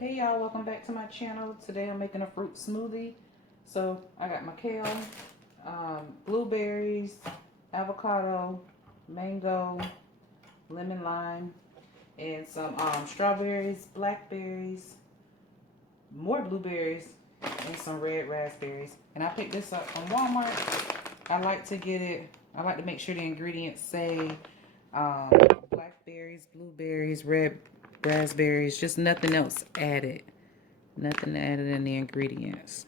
Hey y'all, welcome back to my channel. Today I'm making a fruit smoothie. So I got my kale, blueberries, avocado, mango, lemon lime, and some strawberries, blackberries, more blueberries, and some red raspberries. And I picked this up from Walmart. I like to make sure the ingredients say blackberries, blueberries, red raspberries, just nothing else added. Nothing added in the ingredients.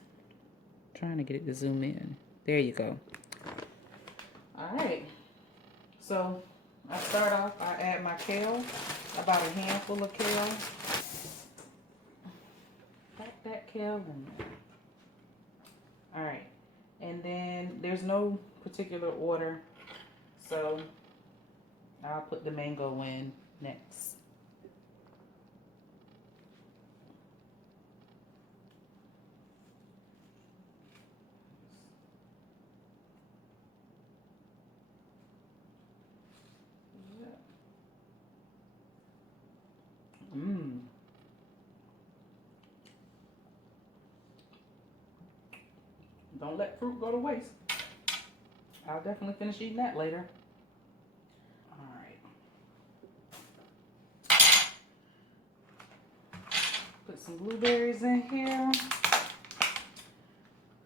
Trying to get it to zoom in. There you go. Alright. So I start off, I add my kale, about a handful of kale. Pack that kale in there. Alright. And then there's no particular order. So I'll put the mango in next. Don't let fruit go to waste. I'll definitely finish eating that later. Alright. Put some blueberries in here.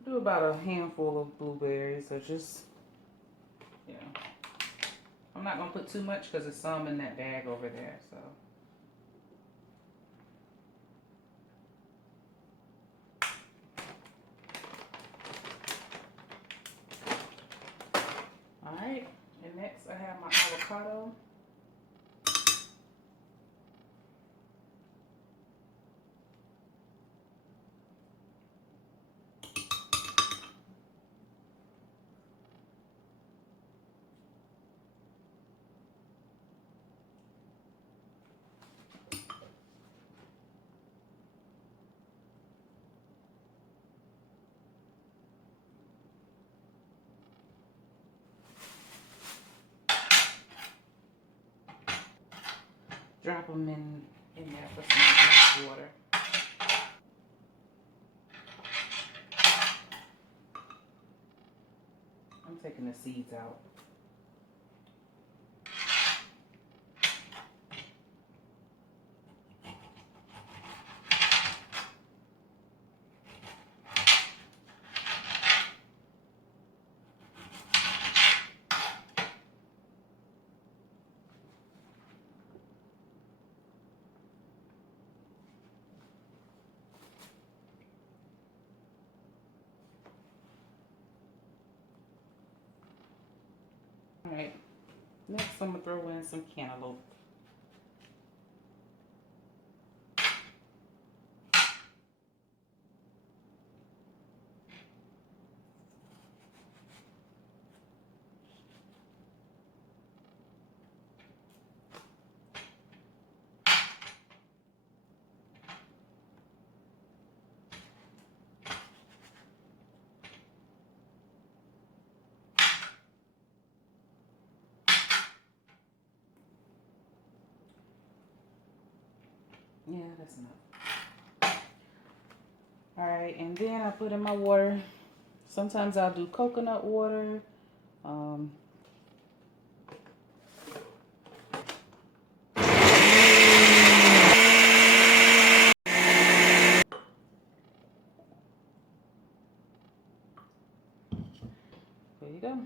Do about a handful of blueberries. So just, you know. I'm not going to put too much because there's some in that bag over there. So. Alright. And next I have my avocado. Drop them in there for some glass water. I'm taking the seeds out. Alright, next I'm going to throw in some cantaloupe. Yeah, that's enough. Alright, and then I put in my water. Sometimes I'll do coconut water. There you go.